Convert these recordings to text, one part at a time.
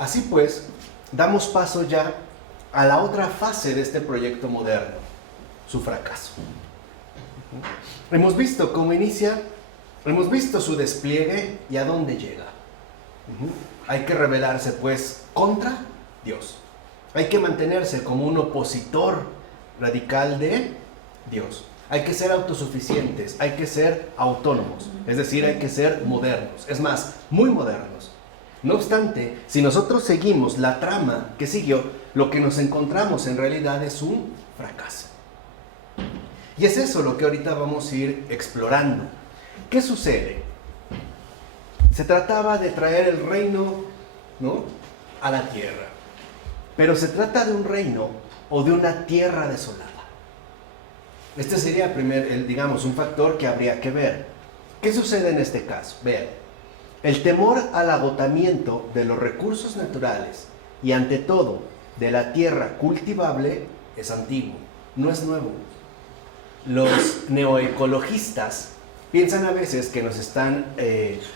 Así pues, damos paso ya a la otra fase de este proyecto moderno, su fracaso. Hemos visto cómo inicia, hemos visto su despliegue y a dónde llega. Hay que rebelarse, pues, contra Dios. Hay que mantenerse como un opositor radical de Dios. Hay que ser autosuficientes, hay que ser autónomos, es decir, hay que ser modernos, es más, muy modernos. No obstante, si nosotros seguimos la trama que siguió, lo que nos encontramos en realidad es un fracaso. Y es eso lo que ahorita vamos a ir explorando. ¿Qué sucede? Se trataba de traer el reino, ¿no?, a la tierra. Pero se trata de un reino o de una tierra desolada. Este sería digamos, un factor que habría que ver. ¿Qué sucede en este caso? Vean, el temor al agotamiento de los recursos naturales y ante todo de la tierra cultivable es antiguo, no es nuevo. Los neoecologistas piensan a veces que nos están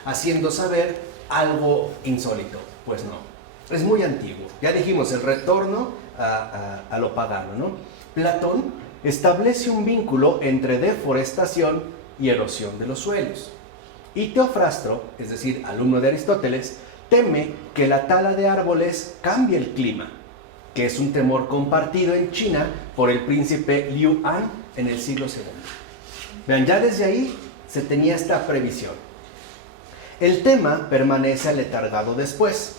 haciendo saber algo insólito. Pues no, es muy antiguo. Ya dijimos, el retorno a lo pagano, ¿no? Platón establece un vínculo entre deforestación y erosión de los suelos. Y Teofrastro, es decir, alumno de Aristóteles, teme que la tala de árboles cambie el clima, que es un temor compartido en China por el príncipe Liu An en el siglo II. Vean, ya desde ahí se tenía esta previsión. El tema permanece aletargado después.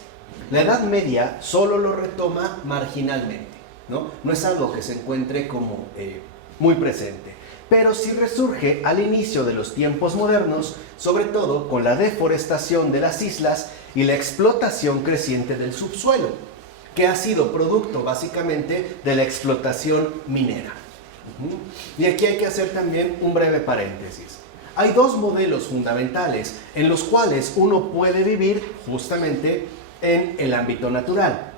La Edad Media solo lo retoma marginalmente, ¿no? No es algo que se encuentre como muy presente, pero sí resurge al inicio de los tiempos modernos, sobre todo con la deforestación de las islas y la explotación creciente del subsuelo, que ha sido producto básicamente de la explotación minera. Y aquí hay que hacer también un breve paréntesis. Hay dos modelos fundamentales en los cuales uno puede vivir justamente en el ámbito natural.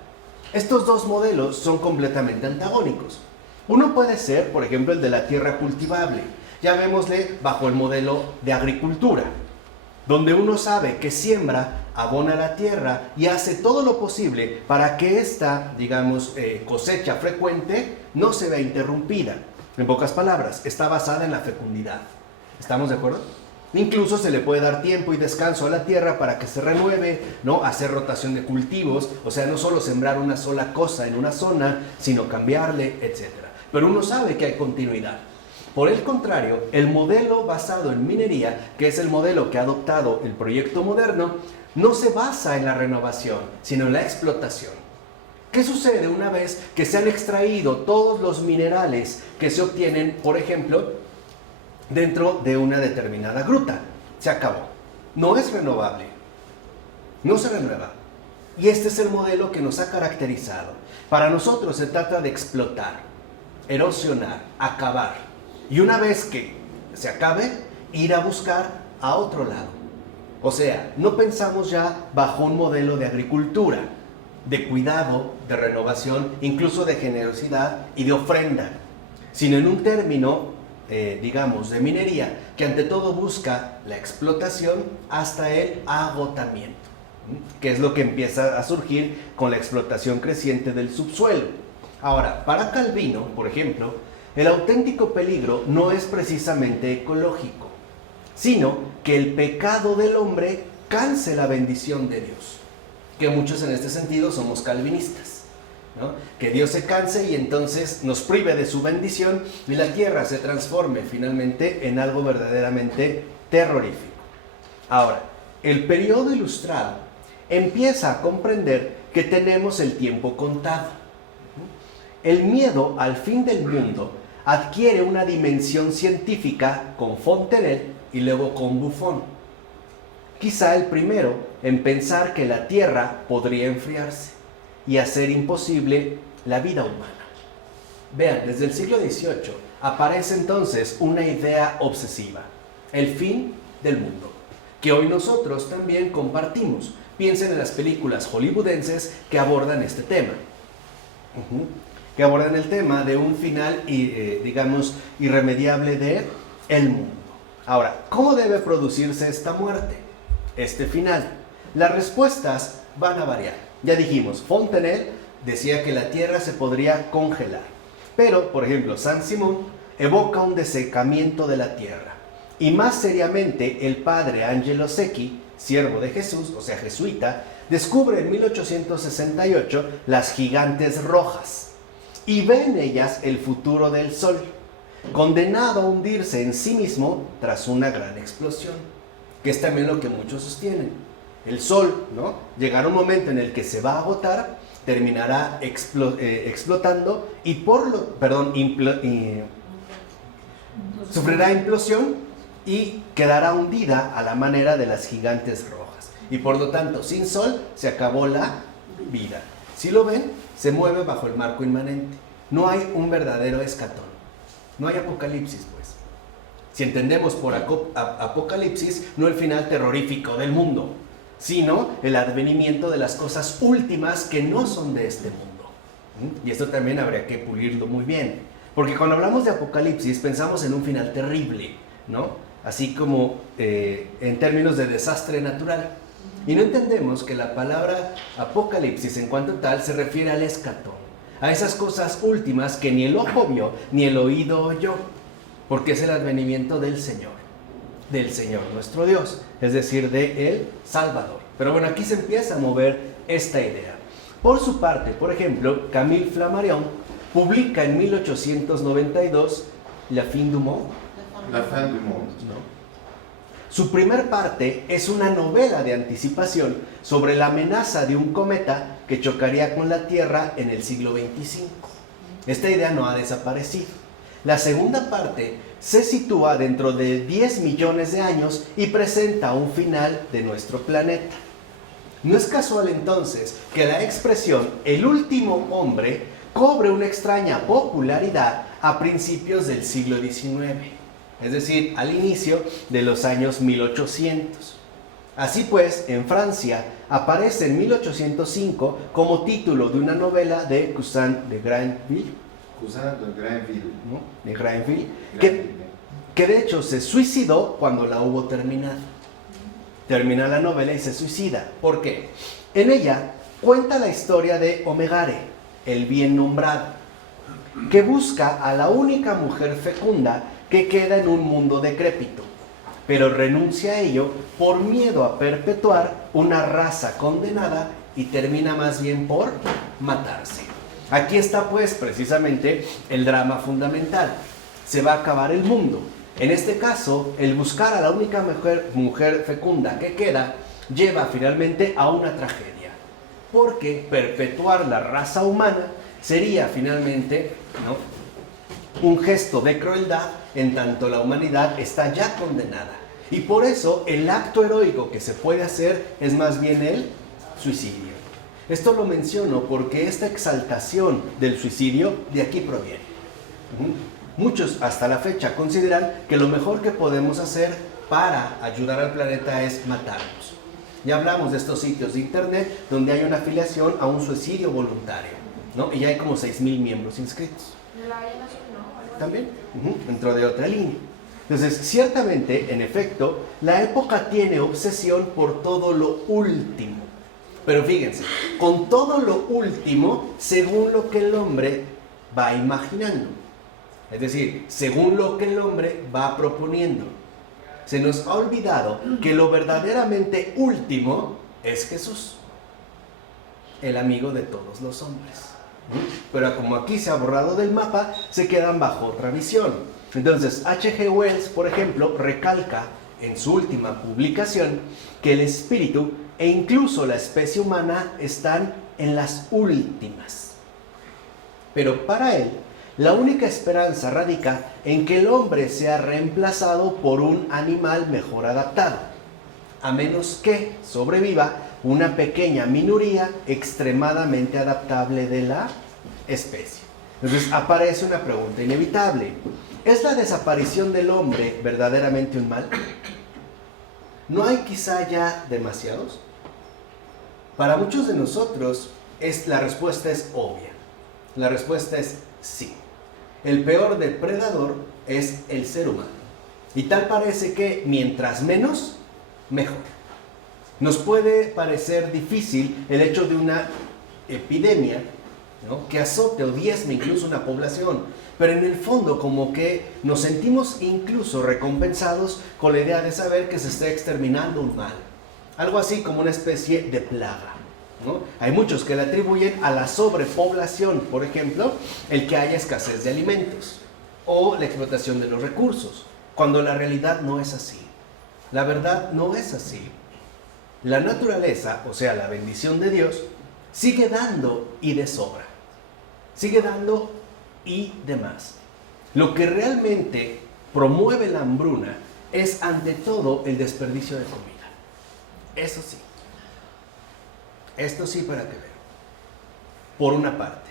Estos dos modelos son completamente antagónicos. Uno puede ser, por ejemplo, el de la tierra cultivable. Llamémosle bajo el modelo de agricultura, donde uno sabe que siembra, abona la tierra y hace todo lo posible para que esta, digamos, cosecha frecuente no se vea interrumpida. En pocas palabras, está basada en la fecundidad. ¿Estamos de acuerdo? Incluso se le puede dar tiempo y descanso a la tierra para que se renueve, ¿no? Hacer rotación de cultivos, o sea, no solo sembrar una sola cosa en una zona, sino cambiarle, etc. Pero uno sabe que hay continuidad. Por el contrario, el modelo basado en minería, que es el modelo que ha adoptado el proyecto moderno, no se basa en la renovación, sino en la explotación. ¿Qué sucede una vez que se han extraído todos los minerales que se obtienen, por ejemplo, dentro de una determinada gruta? Se acabó. No es renovable. No se renueva. Y este es el modelo que nos ha caracterizado. Para nosotros se trata de explotar, erosionar, acabar. Y una vez que se acabe, ir a buscar a otro lado. O sea, no pensamos ya bajo un modelo de agricultura, de cuidado, de renovación, incluso de generosidad y de ofrenda, sino en un término, digamos, de minería, que ante todo busca la explotación hasta el agotamiento, que es lo que empieza a surgir con la explotación creciente del subsuelo. Ahora, para Calvino, por ejemplo, el auténtico peligro no es precisamente ecológico, sino que el pecado del hombre canse la bendición de Dios. Que muchos en este sentido somos calvinistas, ¿no? Que Dios se canse y entonces nos prive de su bendición y la tierra se transforme finalmente en algo verdaderamente terrorífico. Ahora, el periodo ilustrado empieza a comprender que tenemos el tiempo contado. El miedo al fin del mundo adquiere una dimensión científica con Fontenelle y luego con Buffon. Quizá el primero en pensar que la Tierra podría enfriarse y hacer imposible la vida humana. Vean, desde el siglo XVIII aparece entonces una idea obsesiva, el fin del mundo, que hoy nosotros también compartimos. Piensen en las películas hollywoodenses que abordan este tema. Que abordan el tema de un final, digamos, irremediable del mundo. Ahora, ¿cómo debe producirse esta muerte? Este final. Las respuestas van a variar. Ya dijimos, Fontenelle decía que la Tierra se podría congelar. Pero, por ejemplo, Saint-Simon evoca un desecamiento de la Tierra. Y más seriamente, el padre Angelo Secchi, siervo de Jesús, o sea, jesuita, descubre en 1868 las gigantes rojas y ve en ellas el futuro del Sol, condenado a hundirse en sí mismo tras una gran explosión, que es también lo que muchos sostienen. El Sol, ¿no? Llegará un momento en el que se va a agotar, terminará explotando y sufrirá implosión y quedará hundida a la manera de las gigantes rojas. Y por lo tanto, sin Sol se acabó la vida. Si lo ven, se mueve bajo el marco inmanente. No hay un verdadero escatón. No hay apocalipsis, pues. Si entendemos por apocalipsis, no el final terrorífico del mundo, sino el advenimiento de las cosas últimas que no son de este mundo. Y esto también habría que pulirlo muy bien. Porque cuando hablamos de apocalipsis, pensamos en un final terrible, ¿no? Así como en términos de desastre natural. Y no entendemos que la palabra apocalipsis en cuanto tal se refiere al escatón, a esas cosas últimas que ni el ojo vio, ni el oído oyó, porque es el advenimiento del Señor nuestro Dios, es decir, de el Salvador. Pero bueno, aquí se empieza a mover esta idea. Por su parte, por ejemplo, Camille Flammarion publica en 1892 La fin du monde. La fin du monde. ¿No? Su primer parte es una novela de anticipación sobre la amenaza de un cometa que chocaría con la Tierra en el siglo XXV. Esta idea no ha desaparecido. La segunda parte se sitúa dentro de 10 millones de años y presenta un final de nuestro planeta. No es casual entonces que la expresión "el último hombre" cobre una extraña popularidad a principios del siglo XIX, es decir, al inicio de los años 1800. Así pues, en Francia aparece en 1805 como título de una novela de Cousin de Granville, ¿no? De Granville, que de hecho se suicidó cuando la hubo terminado. Termina la novela y se suicida. ¿Por qué? En ella cuenta la historia de Omegare, el bien nombrado, que busca a la única mujer fecunda que queda en un mundo decrépito, pero renuncia a ello por miedo a perpetuar una raza condenada y termina más bien por matarse. Aquí está pues precisamente el drama fundamental. Se va a acabar el mundo. En este caso, el buscar a la única mujer fecunda que queda lleva finalmente a una tragedia, porque perpetuar la raza humana sería finalmente, ¿no?, un gesto de crueldad, en tanto la humanidad está ya condenada. Y por eso el acto heroico que se puede hacer es más bien el suicidio. Esto lo menciono porque esta exaltación del suicidio de aquí proviene. Muchos hasta la fecha consideran que lo mejor que podemos hacer para ayudar al planeta es matarnos. Ya hablamos de estos sitios de internet donde hay una afiliación a un suicidio voluntario, ¿no? Y ya hay como 6,000 miembros inscritos. También, dentro de otra línea. Entonces, ciertamente, en efecto, la época tiene obsesión por todo lo último. Pero fíjense, con todo lo último, según lo que el hombre va imaginando. Es decir, según lo que el hombre va proponiendo. Se nos ha olvidado que lo verdaderamente último es Jesús, el amigo de todos los hombres. Pero como aquí se ha borrado del mapa, se quedan bajo otra visión. Entonces, H.G. Wells, por ejemplo, recalca en su última publicación que el espíritu e incluso la especie humana están en las últimas. Pero para él, la única esperanza radica en que el hombre sea reemplazado por un animal mejor adaptado, a menos que sobreviva una pequeña minoría extremadamente adaptable de la especie. Entonces aparece una pregunta inevitable. ¿Es la desaparición del hombre verdaderamente un mal? ¿No hay quizá ya demasiados? Para muchos de nosotros la respuesta es obvia. La respuesta es sí. El peor depredador es el ser humano. Y tal parece que mientras menos, mejor. Nos puede parecer difícil el hecho de una epidemia, ¿no?, que azote o diezme incluso una población, pero en el fondo como que nos sentimos incluso recompensados con la idea de saber que se está exterminando un mal, algo así como una especie de plaga, ¿no? Hay muchos que le atribuyen a la sobrepoblación, por ejemplo, el que haya escasez de alimentos o la explotación de los recursos, cuando la realidad no es así. La verdad no es así. La naturaleza, o sea, la bendición de Dios, sigue dando y de sobra. Sigue dando y demás. Lo que realmente promueve la hambruna es ante todo el desperdicio de comida. Eso sí. Esto sí, para que vean. Por una parte.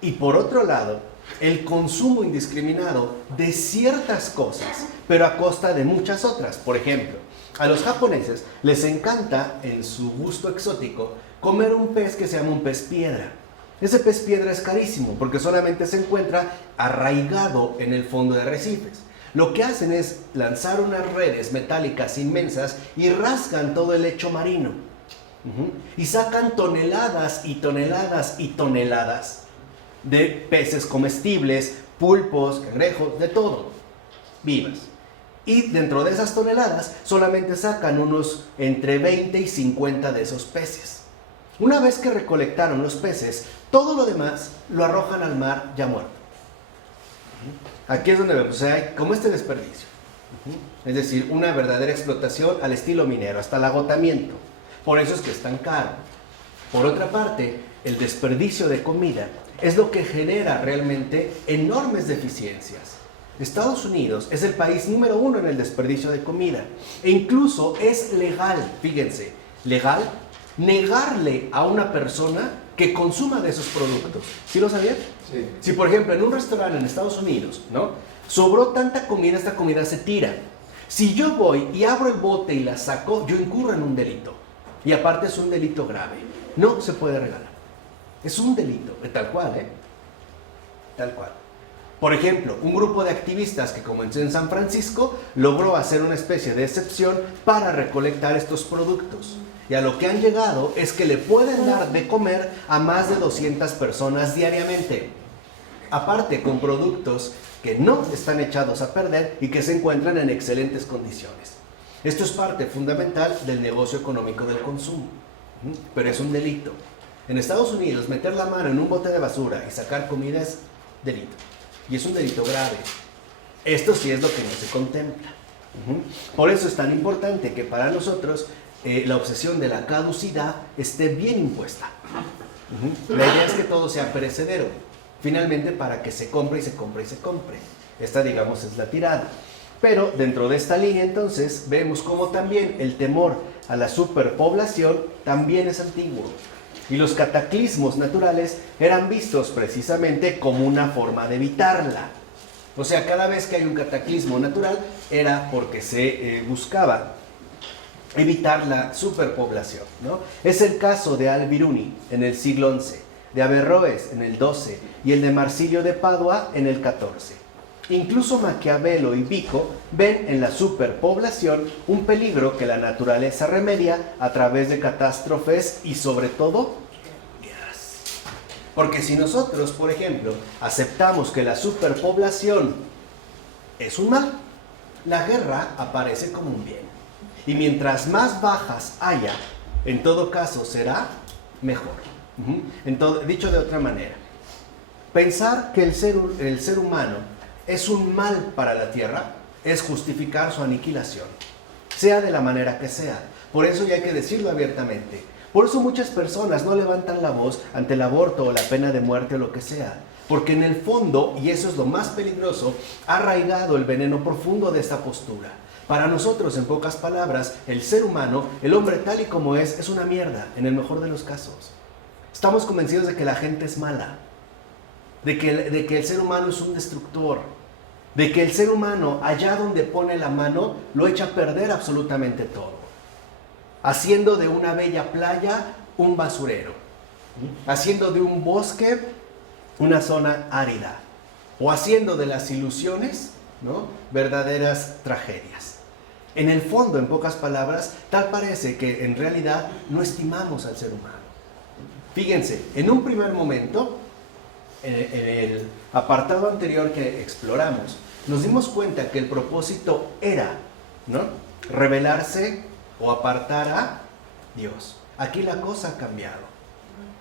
Y por otro lado, el consumo indiscriminado de ciertas cosas, pero a costa de muchas otras. Por ejemplo, a los japoneses les encanta, en su gusto exótico, comer un pez que se llama un pez piedra. Ese pez piedra es carísimo porque solamente se encuentra arraigado en el fondo de arrecifes. Lo que hacen es lanzar unas redes metálicas inmensas y rasgan todo el lecho marino. Y sacan toneladas y toneladas y toneladas de peces comestibles, pulpos, cangrejos, de todo, vivas. Y dentro de esas toneladas solamente sacan unos entre 20 y 50 de esos peces. Una vez que recolectaron los peces, todo lo demás lo arrojan al mar ya muerto. Aquí es donde vemos, o sea, hay como este desperdicio. Es decir, una verdadera explotación al estilo minero, hasta el agotamiento. Por eso es que es tan caro. Por otra parte, el desperdicio de comida es lo que genera realmente enormes deficiencias. Estados Unidos es el país número 1 en el desperdicio de comida. E incluso es legal, fíjense, legal negarle a una persona que consuma de esos productos. ¿Sí lo sabían? Sí. Si, por ejemplo, en un restaurante en Estados Unidos, ¿no?, sobró tanta comida, esta comida se tira. Si yo voy y abro el bote y la saco, yo incurro en un delito. Y aparte es un delito grave. No se puede regalar. Es un delito, tal cual, Tal cual. Por ejemplo, un grupo de activistas que comenzó en San Francisco logró hacer una especie de excepción para recolectar estos productos. Y a lo que han llegado es que le pueden dar de comer a más de 200 personas diariamente. Aparte, con productos que no están echados a perder y que se encuentran en excelentes condiciones. Esto es parte fundamental del negocio económico del consumo. Pero es un delito. En Estados Unidos, meter la mano en un bote de basura y sacar comida es delito. Y es un delito grave. Esto sí es lo que no se contempla. Por eso es tan importante que para nosotros la obsesión de la caducidad esté bien impuesta. La idea es que todo sea perecedero. Finalmente, para que se compre y se compre y se compre. Esta, digamos, es la tirada. Pero dentro de esta línea, entonces, vemos cómo también el temor a la superpoblación también es antiguo. Y los cataclismos naturales eran vistos precisamente como una forma de evitarla. O sea, cada vez que hay un cataclismo natural era porque se buscaba evitar la superpoblación, ¿no? Es el caso de Al-Biruni en el siglo XI, de Averroes en el XII y el de Marsilio de Padua en el XIV. Incluso Maquiavelo y Vico ven en la superpoblación un peligro que la naturaleza remedia a través de catástrofes y sobre todo guerras. Porque si nosotros, por ejemplo, aceptamos que la superpoblación es un mal, la guerra aparece como un bien. Y mientras más bajas haya, en todo caso será mejor. Dicho de otra manera, pensar que el ser humano es un mal para la tierra es justificar su aniquilación, sea de la manera que sea. Por eso ya hay que decirlo abiertamente. Por eso muchas personas no levantan la voz ante el aborto o la pena de muerte o lo que sea. Porque en el fondo, y eso es lo más peligroso, ha arraigado el veneno profundo de esta postura. Para nosotros, en pocas palabras, el ser humano, el hombre tal y como es una mierda, en el mejor de los casos. Estamos convencidos de que la gente es mala, de que el ser humano es un destructor, de que el ser humano, allá donde pone la mano, lo echa a perder absolutamente todo, haciendo de una bella playa un basurero, haciendo de un bosque una zona árida, o haciendo de las ilusiones, ¿no?, verdaderas tragedias. En el fondo, en pocas palabras, tal parece que en realidad no estimamos al ser humano. Fíjense, en un primer momento, en el apartado anterior que exploramos, nos dimos cuenta que el propósito era, ¿no?, revelarse o apartar a Dios. Aquí la cosa ha cambiado.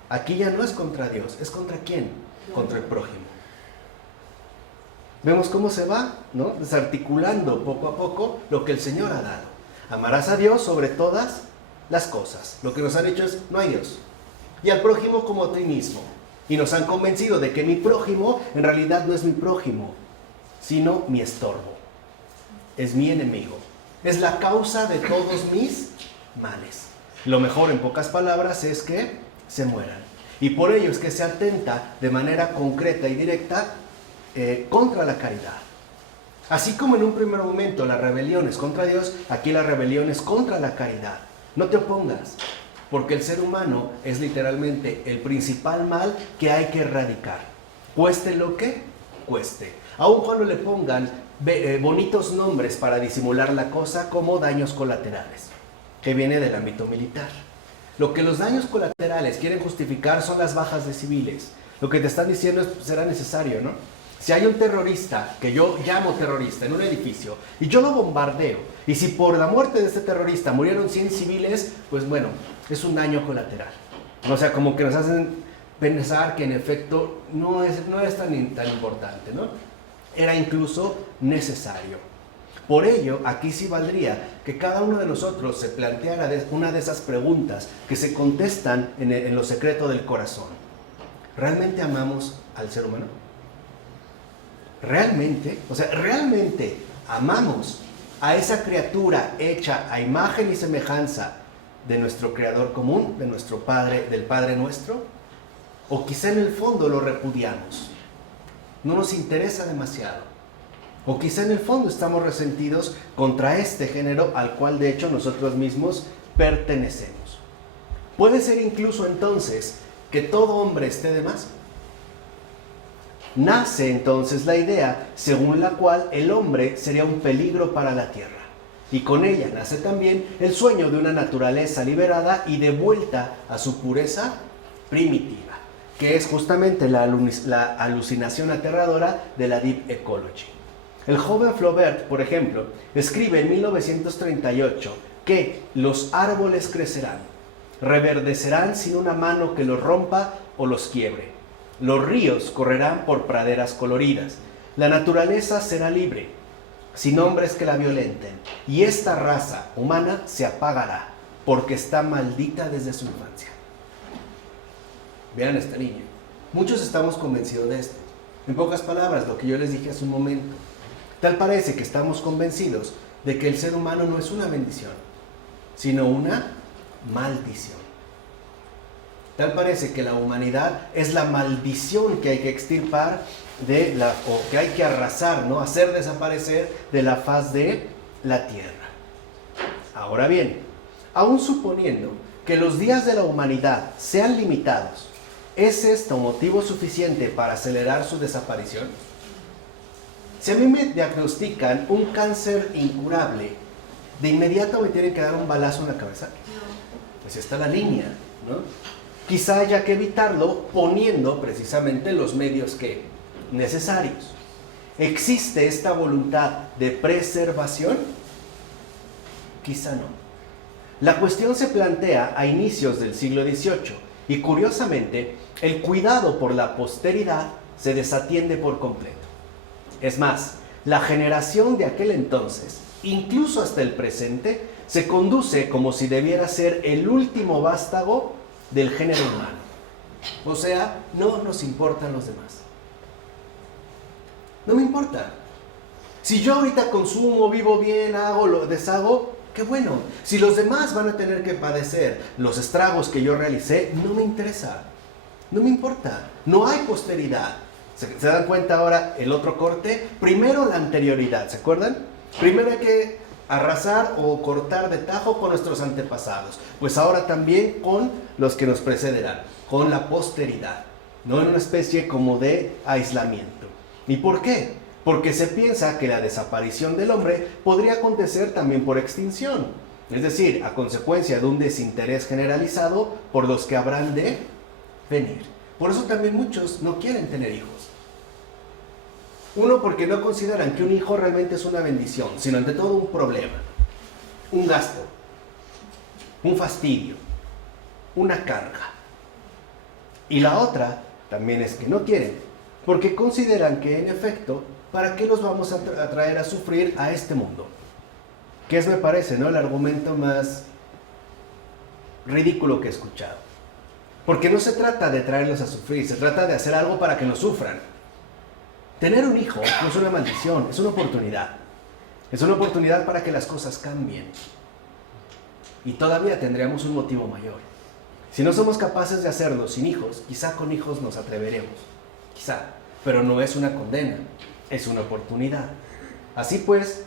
Aquí ya no es contra Dios, ¿es contra quién? Contra el prójimo. Vemos cómo se va, ¿no?, desarticulando poco a poco lo que el Señor ha dado. Amarás a Dios sobre todas las cosas. Lo que nos han dicho es, no hay Dios. Y al prójimo como a ti mismo. Y nos han convencido de que mi prójimo en realidad no es mi prójimo, sino mi estorbo. Es mi enemigo. Es la causa de todos mis males. Lo mejor, en pocas palabras, es que se mueran. Y por ello es que se atenta de manera concreta y directa contra la caridad. Así como en un primer momento la rebelión es contra Dios, aquí la rebelión es contra la caridad. No te opongas, porque el ser humano es literalmente el principal mal que hay que erradicar. Cueste lo que cueste. Aun cuando le pongan bonitos nombres para disimular la cosa, como daños colaterales, que viene del ámbito militar. Lo que los daños colaterales quieren justificar son las bajas de civiles. Lo que te están diciendo es, será necesario, ¿no? Si hay un terrorista, que yo llamo terrorista, en un edificio, y yo lo bombardeo, y si por la muerte de este terrorista murieron 100 civiles, pues bueno, es un daño colateral. O sea, como que nos hacen pensar que en efecto no es tan importante, ¿no? Era incluso necesario. Por ello, aquí sí valdría que cada uno de nosotros se planteara una de esas preguntas que se contestan en lo secreto del corazón. ¿Realmente amamos al ser humano? ¿Realmente? O sea, ¿realmente amamos a esa criatura hecha a imagen y semejanza de nuestro Creador común, de nuestro Padre, del Padre nuestro? ¿O quizá en el fondo lo repudiamos? No nos interesa demasiado. O quizá en el fondo estamos resentidos contra este género al cual de hecho nosotros mismos pertenecemos. Puede ser incluso entonces que todo hombre esté de más. Nace entonces la idea según la cual el hombre sería un peligro para la tierra. Y con ella nace también el sueño de una naturaleza liberada y de vuelta a su pureza primitiva, que es justamente la alucinación aterradora de la Deep Ecology. El joven Flaubert, por ejemplo, escribe en 1938 que los árboles crecerán, reverdecerán sin una mano que los rompa o los quiebre. Los ríos correrán por praderas coloridas. La naturaleza será libre, sin hombres que la violenten. Y esta raza humana se apagará, porque está maldita desde su infancia. Vean esta niña. Muchos estamos convencidos de esto. En pocas palabras, lo que yo les dije hace un momento. Tal parece que estamos convencidos de que el ser humano no es una bendición, sino una maldición. Tal parece que la humanidad es la maldición que hay que extirpar o que hay que arrasar, ¿no?, hacer desaparecer de la faz de la tierra. Ahora bien, aún suponiendo que los días de la humanidad sean limitados, ¿es esto motivo suficiente para acelerar su desaparición? Si a mí me diagnostican un cáncer incurable, ¿de inmediato me tienen que dar un balazo en la cabeza? Pues está la línea, ¿no? Quizá haya que evitarlo poniendo precisamente los medios necesarios. ¿Existe esta voluntad de preservación? Quizá no. La cuestión se plantea a inicios del siglo XVIII y curiosamente el cuidado por la posteridad se desatiende por completo. Es más, la generación de aquel entonces, incluso hasta el presente, se conduce como si debiera ser el último vástago del género humano. O sea, no nos importan los demás. No me importa. Si yo ahorita consumo, vivo bien, hago, lo deshago, qué bueno. Si los demás van a tener que padecer los estragos que yo realicé, no me interesa. No me importa. No hay posteridad. ¿Se dan cuenta ahora el otro corte? Primero la anterioridad, ¿se acuerdan? Primero hay que arrasar o cortar de tajo con nuestros antepasados. Pues ahora también con los que nos precederán, con la posteridad, no en una especie como de aislamiento. ¿Y por qué? porque se piensa que la desaparición del hombre podría acontecer también por extinción, es decir, a consecuencia de un desinterés generalizado por los que habrán de venir. Por eso también muchos no quieren tener hijos. Uno, porque no consideran que un hijo realmente es una bendición, sino ante todo un problema, un gasto, un fastidio, una carga. Y la otra también es que no quieren, porque consideran que en efecto, ¿para qué los vamos a traer a sufrir a este mundo? Que es, me parece, ¿no?, el argumento más ridículo que he escuchado. Porque no se trata de traerlos a sufrir, se trata de hacer algo para que no sufran. Tener un hijo no es una maldición, es una oportunidad. Es una oportunidad para que las cosas cambien. Y todavía tendríamos un motivo mayor. Si no somos capaces de hacerlo sin hijos, quizá con hijos nos atreveremos. Quizá, pero no es una condena, es una oportunidad. Así pues,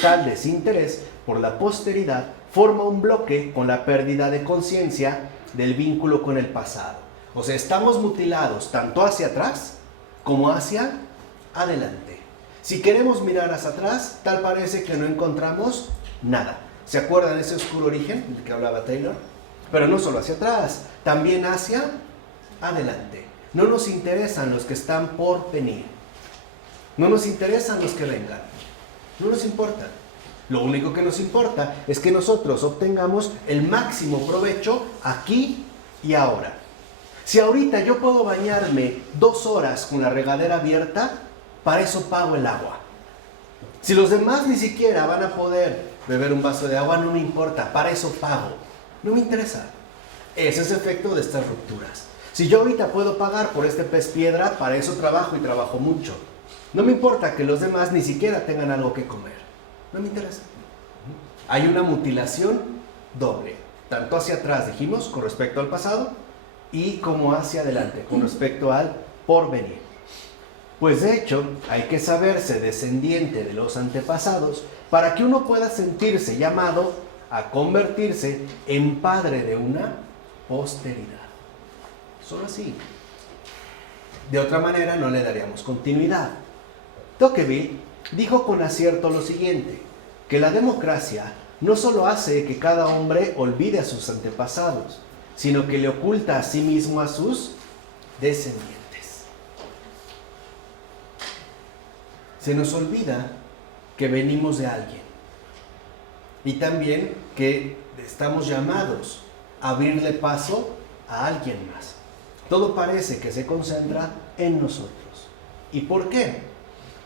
tal desinterés por la posteridad forma un bloque con la pérdida de conciencia del vínculo con el pasado. O sea, estamos mutilados tanto hacia atrás como hacia adelante. Si queremos mirar hacia atrás, tal parece que no encontramos nada. ¿Se acuerdan de ese oscuro origen del que hablaba Taylor? Pero no solo hacia atrás, también hacia adelante. No nos interesan los que están por venir. No nos interesan los que vengan. No nos importa. Lo único que nos importa es que nosotros obtengamos el máximo provecho aquí y ahora. Si ahorita yo puedo bañarme 2 horas con la regadera abierta, para eso pago el agua. Si los demás ni siquiera van a poder beber un vaso de agua, no me importa, para eso pago. No me interesa. Ese es el efecto de estas rupturas. Si yo ahorita puedo pagar por este pez piedra, para eso trabajo y trabajo mucho. No me importa que los demás ni siquiera tengan algo que comer. No me interesa. Hay una mutilación doble, tanto hacia atrás, dijimos, con respecto al pasado, y como hacia adelante, con respecto al porvenir. Pues de hecho, hay que saberse descendiente de los antepasados para que uno pueda sentirse llamado a convertirse en padre de una posteridad. Solo así. De otra manera no le daríamos continuidad. Tocqueville dijo con acierto lo siguiente, que la democracia no solo hace que cada hombre olvide a sus antepasados, sino que le oculta a sí mismo a sus descendientes. Se nos olvida que venimos de alguien y también que estamos llamados a abrirle paso a alguien más. Todo parece que se concentra en nosotros. ¿Y por qué?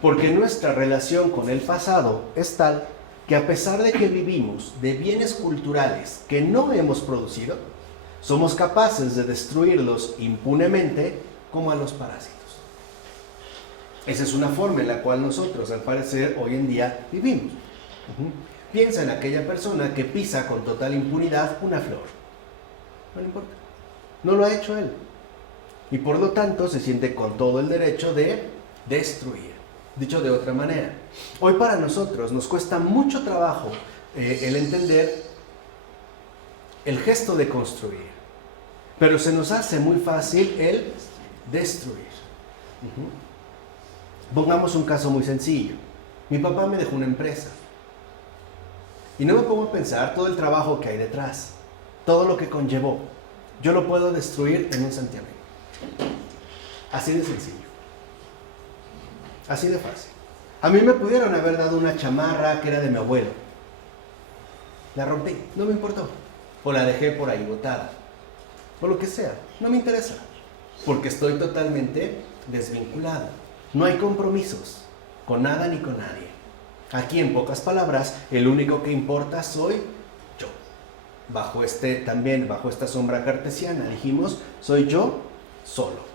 Porque nuestra relación con el pasado es tal que a pesar de que vivimos de bienes culturales que no hemos producido, somos capaces de destruirlos impunemente como a los parásitos. Esa es una forma en la cual nosotros, al parecer, hoy en día vivimos. Piensa en aquella persona que pisa con total impunidad una flor. No le importa. No lo ha hecho él. Y por lo tanto se siente con todo el derecho de destruir. Dicho de otra manera, hoy para nosotros nos cuesta mucho trabajo el entender el gesto de construir. Pero se nos hace muy fácil el destruir. Pongamos un caso muy sencillo. Mi papá me dejó una empresa. Y no me pongo a pensar todo el trabajo que hay detrás, todo lo que conllevó. Yo lo puedo destruir en un santiamén. Así de sencillo. Así de fácil. A mí me pudieron haber dado una chamarra que era de mi abuelo. La rompí, no me importó. O la dejé por ahí botada. O lo que sea, no me interesa. Porque estoy totalmente desvinculado. No hay compromisos con nada ni con nadie. Aquí, en pocas palabras, el único que importa soy yo. Bajo esta sombra cartesiana, dijimos, soy yo solo.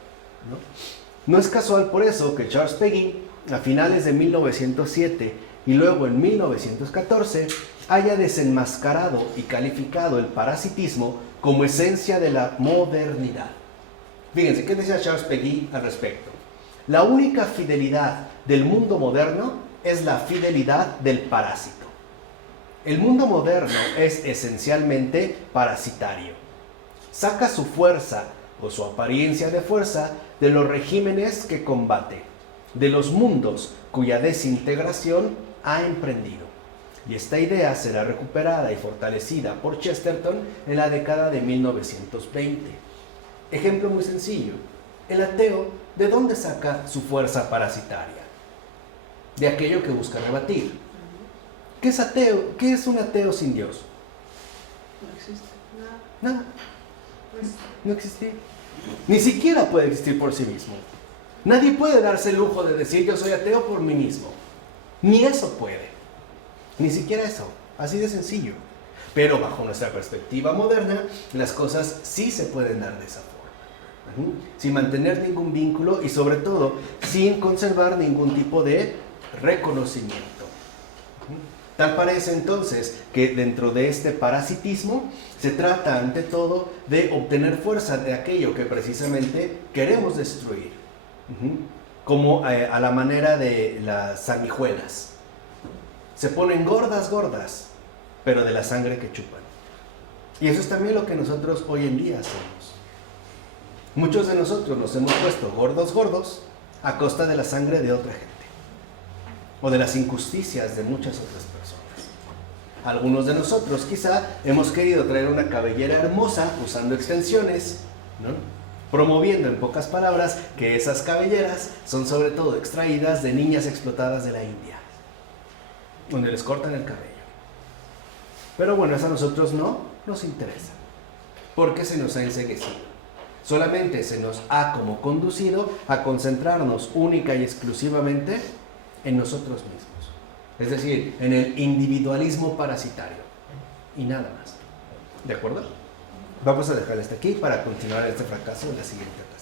No es casual por eso que Charles Péguy, a finales de 1907 y luego en 1914, haya desenmascarado y calificado el parasitismo como esencia de la modernidad. Fíjense, ¿qué decía Charles Péguy al respecto? La única fidelidad del mundo moderno es la fidelidad del parásito. El mundo moderno es esencialmente parasitario. Saca su fuerza o su apariencia de fuerza de los regímenes que combate. de los mundos cuya desintegración ha emprendido. Y esta idea será recuperada y fortalecida por Chesterton en la década de 1920. Ejemplo muy sencillo. El ateo, ¿de dónde saca su fuerza parasitaria? De aquello que busca rebatir. ¿Qué es ateo? ¿Qué es un ateo sin Dios? No existe Nada. No existe. Ni siquiera puede existir por sí mismo. Nadie puede darse el lujo de decir yo soy ateo por mí mismo. Ni eso puede. Ni siquiera eso. Así de sencillo. Pero bajo nuestra perspectiva moderna, las cosas sí se pueden dar de esa forma. Sin mantener ningún vínculo y sobre todo sin conservar ningún tipo de reconocimiento. Tal parece entonces que dentro de este parasitismo se trata ante todo de obtener fuerza de aquello que precisamente queremos destruir. Como a la manera de las sanguijuelas. Se ponen gordas, pero de la sangre que chupan. Y eso es también lo que nosotros hoy en día hacemos. Muchos de nosotros nos hemos puesto gordos a costa de la sangre de otra gente. O de las injusticias de muchas otras personas. Algunos de nosotros quizá hemos querido traer una cabellera hermosa usando extensiones, ¿no? Promoviendo en pocas palabras que esas cabelleras son sobre todo extraídas de niñas explotadas de la India, donde les cortan el cabello. Pero bueno, eso a nosotros no nos interesa, porque se nos ha enceguecido. Solamente se nos ha como conducido a concentrarnos única y exclusivamente en nosotros mismos. Es decir, en el individualismo parasitario. Y nada más. ¿De acuerdo? Vamos a dejar hasta aquí para continuar este fracaso en la siguiente clase.